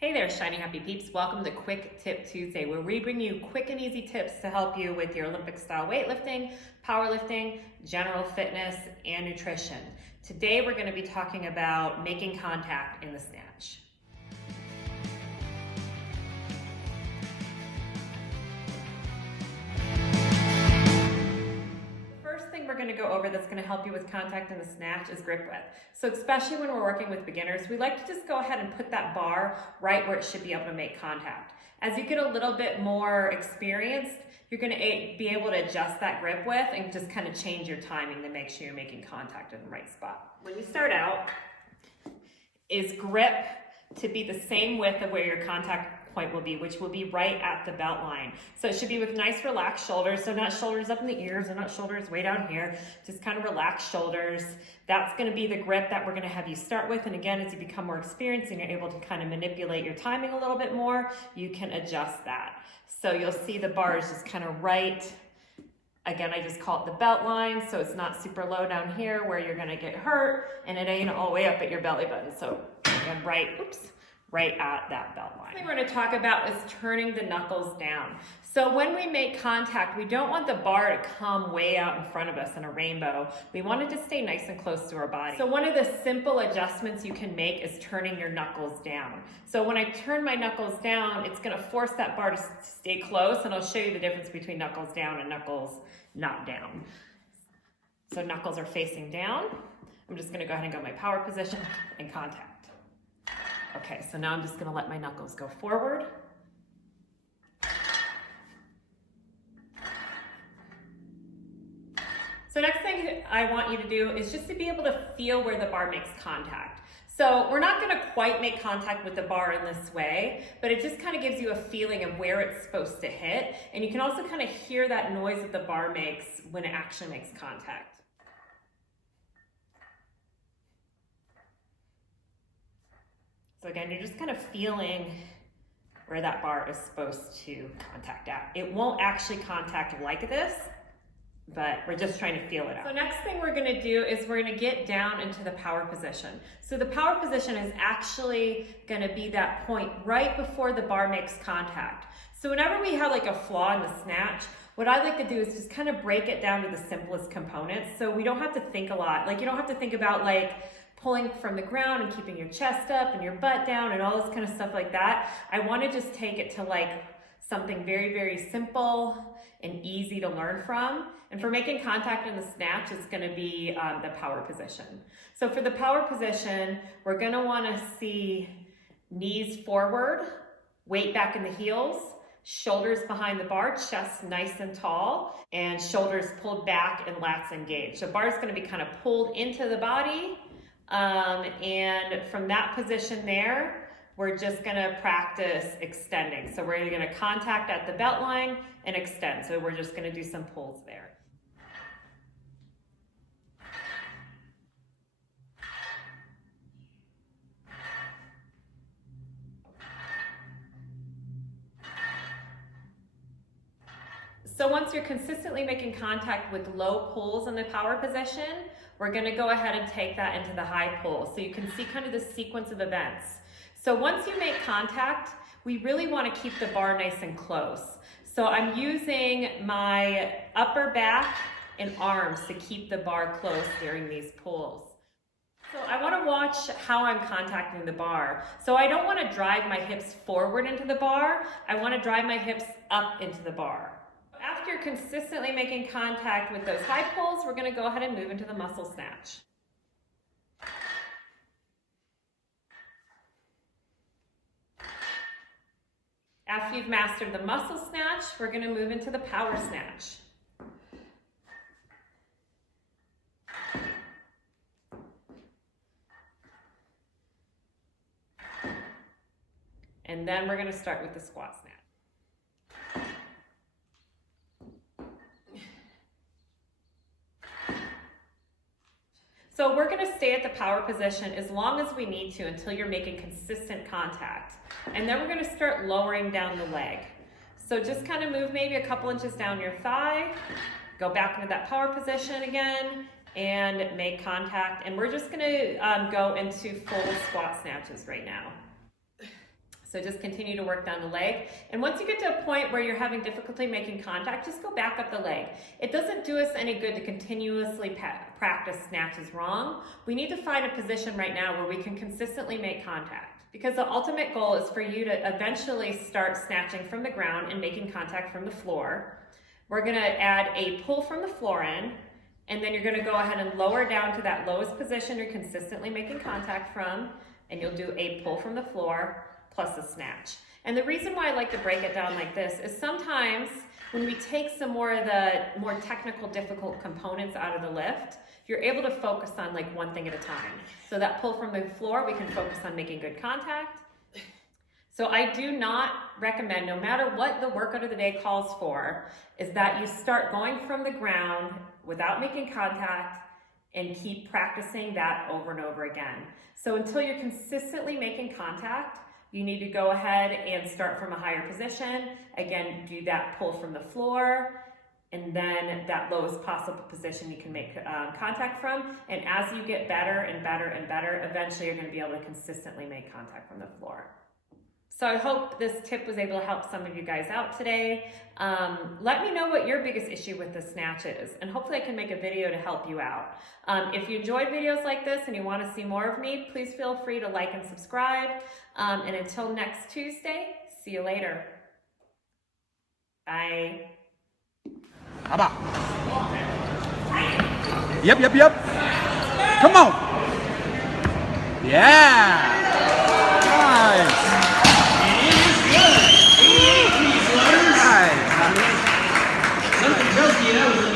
Hey there, Shiny Happy Peeps. Welcome to Quick Tip Tuesday, where we bring you quick and easy tips to help you with your Olympic style weightlifting, powerlifting, general fitness, and nutrition. Today, we're going to be talking about making contact in the snatch. We're going to go over that's going to help you with contact in the snatch is grip width. So especially when we're working with beginners, we like to just go ahead and put that bar right where it should be able to make contact. As you get a little bit more experienced, you're going to be able to adjust that grip width and just kind of change your timing to make sure you're making contact in the right spot. When you start out, is grip to be the same width of where your contact point will be, which will be right at the belt line. So it should be with nice relaxed shoulders, so not shoulders up in the ears and not shoulders way down here, just kind of relaxed shoulders. That's going to be the grip that we're going to have you start with, and again, as you become more experienced and you're able to kind of manipulate your timing a little bit more, you can adjust that. So you'll see the bar is just kind of right. Again, I just call it the belt line, so it's not super low down here where you're going to get hurt, and it ain't all the way up at your belly button. So again, right at that belt line. The thing we're going to talk about is turning the knuckles down. So when we make contact, we don't want the bar to come way out in front of us in a rainbow. We want it to stay nice and close to our body. So one of the simple adjustments you can make is turning your knuckles down. So when I turn my knuckles down, it's going to force that bar to stay close, and I'll show you the difference between knuckles down and knuckles not down. So knuckles are facing down. I'm just going to go ahead and go my power position and contact. Okay, so now I'm just gonna let my knuckles go forward. So next thing I want you to do is just to be able to feel where the bar makes contact. So we're not gonna quite make contact with the bar in this way, but it just kind of gives you a feeling of where it's supposed to hit. And you can also kind of hear that noise that the bar makes when it actually makes contact. So again, you're just kind of feeling where that bar is supposed to contact at. It won't actually contact like this, but we're just trying to feel it out. So next thing we're gonna do is we're gonna get down into the power position. So the power position is actually gonna be that point right before the bar makes contact. So whenever we have like a flaw in the snatch, what I like to do is just kind of break it down to the simplest components. So we don't have to think a lot. Like you don't have to think about like pulling from the ground and keeping your chest up and your butt down and all this kind of stuff like that. I want to just take it to like something very, very simple and easy to learn from. And for making contact in the snatch, it's going to be the power position. So for the power position, we're going to want to see knees forward, weight back in the heels, shoulders behind the bar, chest nice and tall, and shoulders pulled back and lats engaged. So bar is going to be kind of pulled into the body. And from that position there, we're just gonna practice extending. So we're gonna contact at the belt line and extend. So we're just gonna do some pulls there. So once you're consistently making contact with low pulls in the power position, we're gonna go ahead and take that into the high pull. So you can see kind of the sequence of events. So once you make contact, we really wanna keep the bar nice and close. So I'm using my upper back and arms to keep the bar close during these pulls. So I wanna watch how I'm contacting the bar. So I don't wanna drive my hips forward into the bar, I wanna drive my hips up into the bar. After you're consistently making contact with those high pulls, we're going to go ahead and move into the muscle snatch. After you've mastered the muscle snatch, we're going to move into the power snatch. And then we're going to start with the squat snatch. So we're gonna stay at the power position as long as we need to until you're making consistent contact. And then we're gonna start lowering down the leg. So just kind of move maybe a couple inches down your thigh, go back into that power position again, and make contact. And we're just gonna go into full squat snatches right now. So just continue to work down the leg. And once you get to a point where you're having difficulty making contact, just go back up the leg. It doesn't do us any good to continuously practice snatches wrong. We need to find a position right now where we can consistently make contact. Because the ultimate goal is for you to eventually start snatching from the ground and making contact from the floor. We're gonna add a pull from the floor in, and then you're gonna go ahead and lower down to that lowest position you're consistently making contact from, and you'll do a pull from the floor plus a snatch. And the reason why I like to break it down like this is sometimes when we take some more of the more technical, difficult components out of the lift, you're able to focus on like one thing at a time. So that pull from the floor, we can focus on making good contact. So I do not recommend, no matter what the workout of the day calls for, is that you start going from the ground without making contact and keep practicing that over and over again. So until you're consistently making contact, you need to go ahead and start from a higher position. Again, do that pull from the floor, and then that lowest possible position you can make contact from. And as you get better and better and better, eventually you're gonna be able to consistently make contact from the floor. So I hope this tip was able to help some of you guys out today. Let me know what your biggest issue with the snatch is, and hopefully I can make a video to help you out. If you enjoyed videos like this and you want to see more of me, please feel free to like and subscribe. And until next Tuesday, see you later. Bye. About. Yep. Come on. Yeah. Nice. Nice. Something tells me that was